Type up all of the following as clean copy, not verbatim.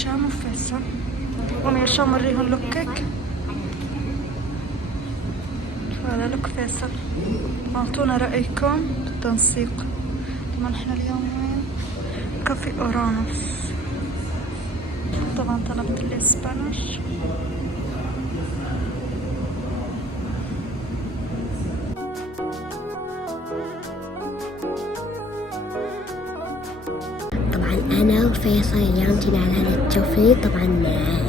هشام وفيصل. قوم يا هشام وريهم لوكك. هذا لوك فيصل. اعطونا رأيكم بالتنسيق. طبعا احنا اليوم وين؟ كافي اورانوس. طبعا طلبت الاسبانيش. أنا وفيصل اليوم جينا على هذا التوفيق. طبعا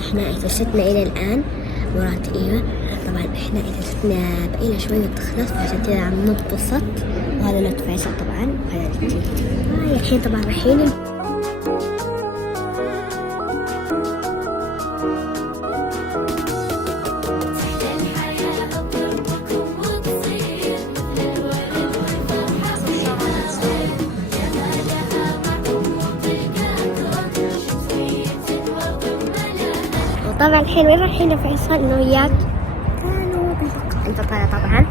إحنا اجازتنا إلى الآن مرات طبعا إحنا اجازتنا بقينا شوي وتخلص، عشان كذا عم ننبسط. وهذا نوت فيصل طبعا، وهذا الجديد. الحين طبعا رايحين طبعا. الحين وين رايحين فيصل؟ انه وياك كانوا بلقاء البطالة.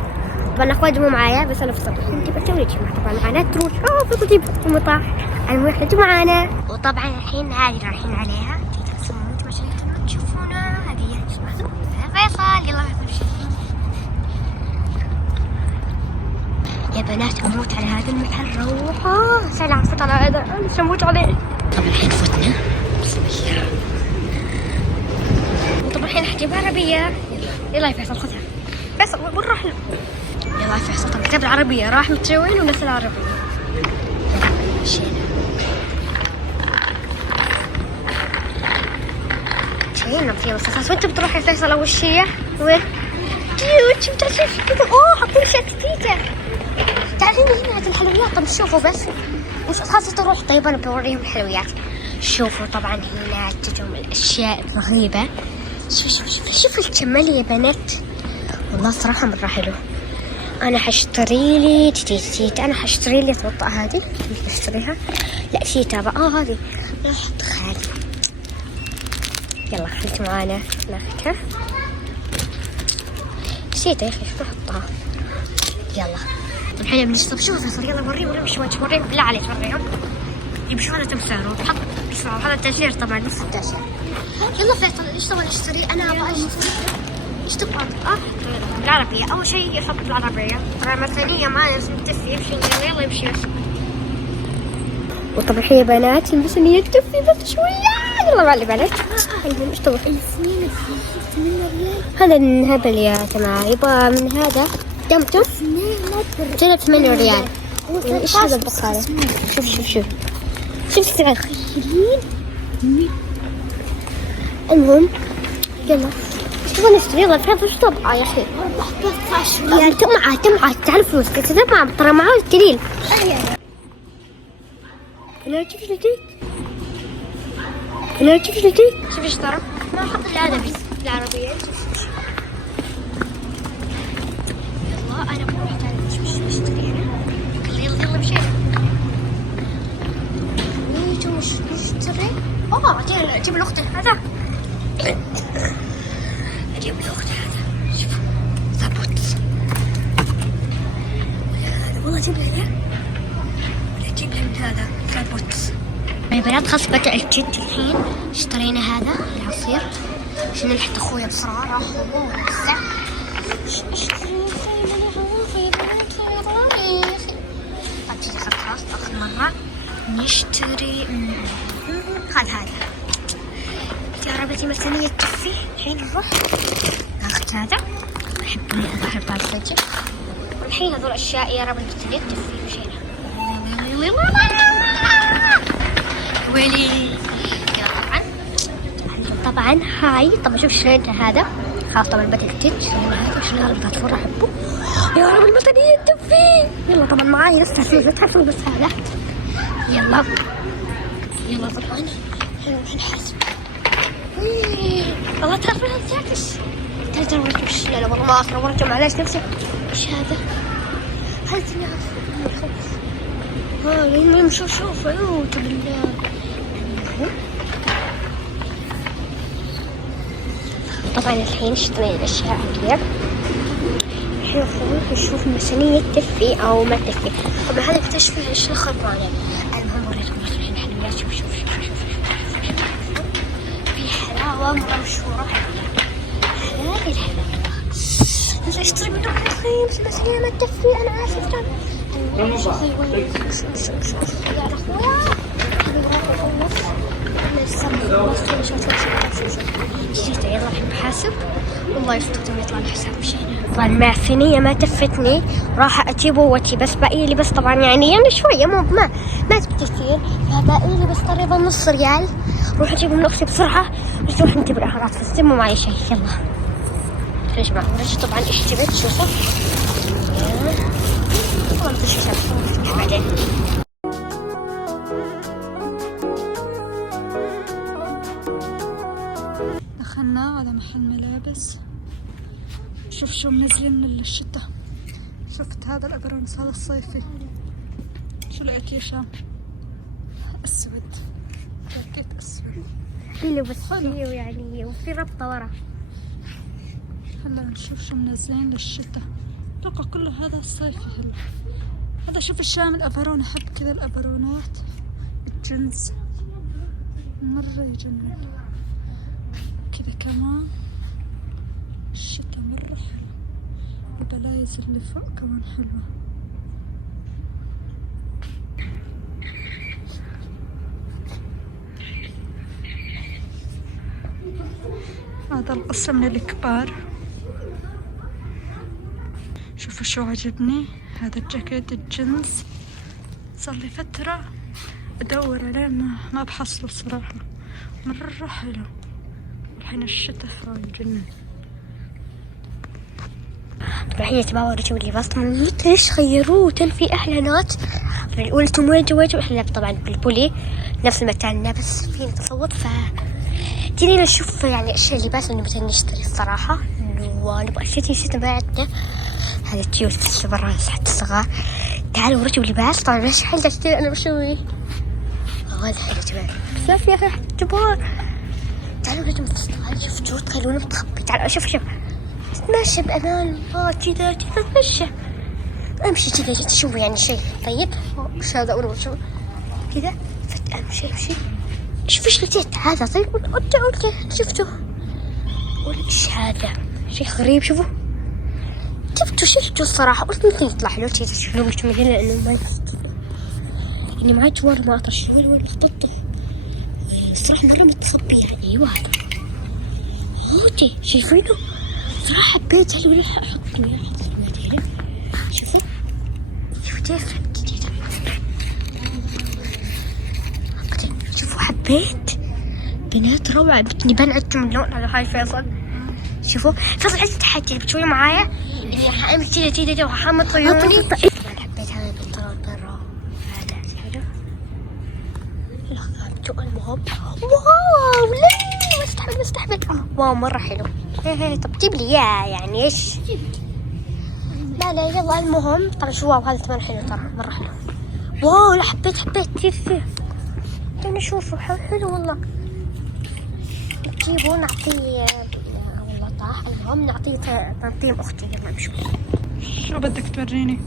طبعا اخواتي مو معايا، بس انا فصلت. انت بتسوي طبعا معنا تروح تجيب المطاح. المهم انتوا معانا. وطبعا الحين هذه رايحين عليها. انتوا عشان تشوفونا هذه فيصل. يلا يا بنات اموت على هذا المحل. روحوا سلام فوت على هذا، انا اموت عليه. طبعا الحين فتنا. بسم الله. طبعا الحين حجيب عربية. يلا يا فيصل خذها. فيصل وين راح؟ يلا يا فيصل. طبعا كتب العربية راح متسوين ونفس العربية. مشينا في مصاصات. وانت بتروح يا فيصل اول شيء وين؟ كيوت. شو بتشوف كذا؟ حاطين اشياء كثيرة. تعالين هنا هذه الحلويات. طب شوفوا بس وش خاصة تروح. طيب انا بوريهم الحلويات. شوفوا طبعا هنا تجون الاشياء الرهيبة. شوف الجمال يا بنات. والله صراحة مرة حلو. أنا حشتري لي تيت. أنا حشتري لي أتوقع هذه. بشتريها. لا تيتا بقى. هذه راح أحطها. يلا خليك معانا ناخذها. نسيتها يا أخي. أحطها. يلا الحين بنشرب. شوف فيصل. يلا وريهم شوي. وريهم بالله عليك وريهم. يمشوا هذا تمثال وحط هذا التاشير. طبعا نفس التاشير. يلا فيصل ايش تبغى نشتري؟ انا ابغى اشتري. ايش تبغى؟ بالعربية. اول شيء يحط بالعربية. طبعا ثانية ما لازم تفي. يمشي. يلا يمشي. وطبعا الحين يا بنات الميزانية تكفي بس شوية. يلا معلم عليك. المهم ايش تبغى؟ هذا يا جماعة يبغى من هذا دمتم 8 ريال. ايش هذا البقالة؟ شوف السعر. المهم يلا ايش تبغى نشتري؟ يلا فيصل ايش تبغى يا اخي؟ 14 ريال. تمعة تعال فلوس تمعة. ترى معاه قليل. لا تشوف جديد. شوف ايش ترى. ما احط الا هذا بس بالعربية. يلا انا مو محتاجة. شوف اشتري هنا. يلا مشينا. اشتري. اجيب لاختي هذا. شوف ثبت. والله اجيب لها ولا اجيب لها من هذا ثبت. يا بنات خلاص بدأ الجد. الحين اشترينا هذا العصير عشان نلحق اخويا بسرعة. راح هسه اشتري خلاص اخر مرة نشتري. هذا يا ربتي ميزانية تكفي. الحين نروح ناخذ هذا. أحب هذا السجل. والحين هذول الأشياء يا رب الميزانية تكفي. مشينا. ويلي. طبعا هاي. طبعا شوف شريت هذا. خلاص طبعا بدأ التيت. شرينا هذا. شرينا هذا بتاع أحبه. يا رب الميزانية تكفي. يلا طبعا معاي لسه فلوس. لا تحسوا بس هذا. يلا طبعا نحاسب. والله تعرف انا نسيتش. ترى وش؟ لا والله ما اقرا ورقه. معلش نفسي. ايش هذا؟ هل تنعرف؟ شوف اعوذ بالله. طبعا الحين اشترينا الاشياء هذه. نشوف الميزانية تكفي او ما تكفي. طبعا هذا اكتشفه ايش ناخذ معنا. المهم وريكم الحين الحلويات. شوف مرة مشهورة. لا إله إلا الله. نجي أشتري منه رخيص بس هي ما تكفي. أنا آسف جدا. يا أخويا يلا الحين بحاسب. والله يستخدم يطلع الحساب شيء. طبعا مع الثانية ما تفتني راح أجيب قوتي بس باقي لي بس طبعا يعني شوية ما كثير. فباقي لي بس تقريبا نص ريال. روح أجيب من أختي بسرعة نروح نجيب الأغراض في السم ومعي شيء. يلا ليش ما رجع طبعا اشتريت شوفوا. طبعا في شيء بعدين. دخلنا على محل ملابس. شوف شو منزلين من الشتاء. شفت هذا الأبرونس هذا الصيفي. شو لقيت يا شام؟ أسود. لقيت أسود حلو بس حلو يعني وفي ربطة ورا. هلا نشوف شو منزلين للشتاء. اتوقع كله هذا الصيفي. هلا هذا شوف الشام الأبرون. أحب كذا الأبرونات الجنس مرة يجنن. كذا كمان الشتاء مرة حلو. البلايز اللي فوق كمان حلوة. هذا القسم للكبار. شوفوا شو عجبني هذا الجاكيت الجنس. صار لي فترة أدور عليه ما بحصله صراحة. مرة حلو. الحين الشتاء جنن. هي تبغى ورجوا لباس طبعا ليش غيروه في اعلانات قلتم وين احنا طبعا بالبولي نفس المكان بس فينا تصوت. ف جينا نشوف يعني اشياء اللباس اللي مثلا نشتري الصراحه ونبغى شتي بعدنا. هذا تيوت بس برا حتى الصغار. تعالوا ورجوا لباس. طبعا ليش حل اشتري انا بسوي هذا حلو تبع بس يا اخي جبار. تعالوا نجم نستغل. شفتوا تخلونا متخبي. تعالوا شوف ماشي بأمان. كذا تمشي امشي كذا تشوف يعني شيء. طيب وش هذا اول شو كذا امشي شوف ايش لقيت هذا. طيب قلت شفتوا ايش هذا شيء غريب. شوفوا شفتوا الصراحه قلت ممكن يطلع حلو كذا. شوفوا مش مدين لانه ما يخطط اني معاه جوال ما اطرش ولا خططته الصراحه مره متصبي يعني. ايوه هذا موتي شايفينه صراحة حبيت. هل ولا أحط هنا شوفوا كيف شوفوا حبيت بنات روعة. نبان عندكم اللون على هاي فيصل. شوفوا فيصل عندك حاجة بتسوي معايا إني حأعمل كذا وحامط عيوني. حبيت هذا البنطلون برا هذا حلو. المهم واو لا مستحمل. واو مرة حلو. طب جيب لي اياه يعني ايش. لا يلا المهم طبعا شو واو هذا كمان حلو ترى مرة حلو. واو لا حبيت كثير. نشوفه حلو والله. نجيبه نعطيه والله طاح. المهم نعطيه تنظيم اختي. يلا نشوف شو بدك توريني.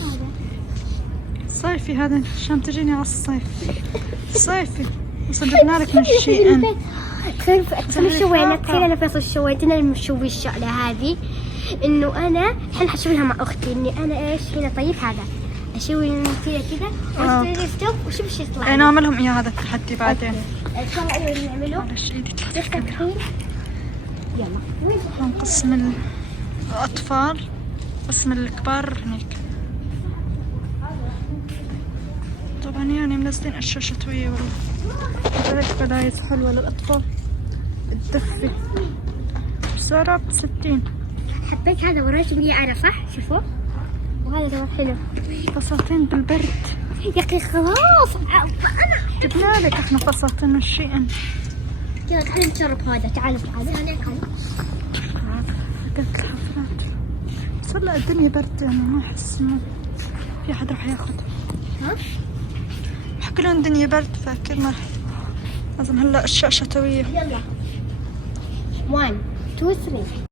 هذا صيفي. هذا عشان تجيني على الصيف صيفي. وصدقنا لك من الشيء شوينا تخيل انا فيصل شويت انا المشوي الشغله هذه انه انا الحين حشويها مع اختي اني انا ايش هنا. طيب هذا اشوي كذا واشتري ستوب وشوف ايش يطلع. انا اعمل لهم اياه هذا التحدي بعدين. ان شاء الله اللي نعمله هذا الشيء يلا هون قسم الاطفال قسم الكبار هناك. طبعا يعني منزلين اشياء شتويه والله. هيك بلايز حلوه للاطفال الدفي بسعرها ب60. حبيت هذا وريته لي انا صح. شوفوا وهذا كمان حلو. فساتين بالبرد يا اخي خلاص انا جبنا لك احنا فساتين من شيئا. يلا خلينا نجرب هذا. تعالوا قلت الحفلات بس هلا الدنيا برد يعني ما احس انه في حد راح ياخذ. حكوا لهم الدنيا برد فاكيد ما لازم هلا اشياء شتويه. يلا 1 2 3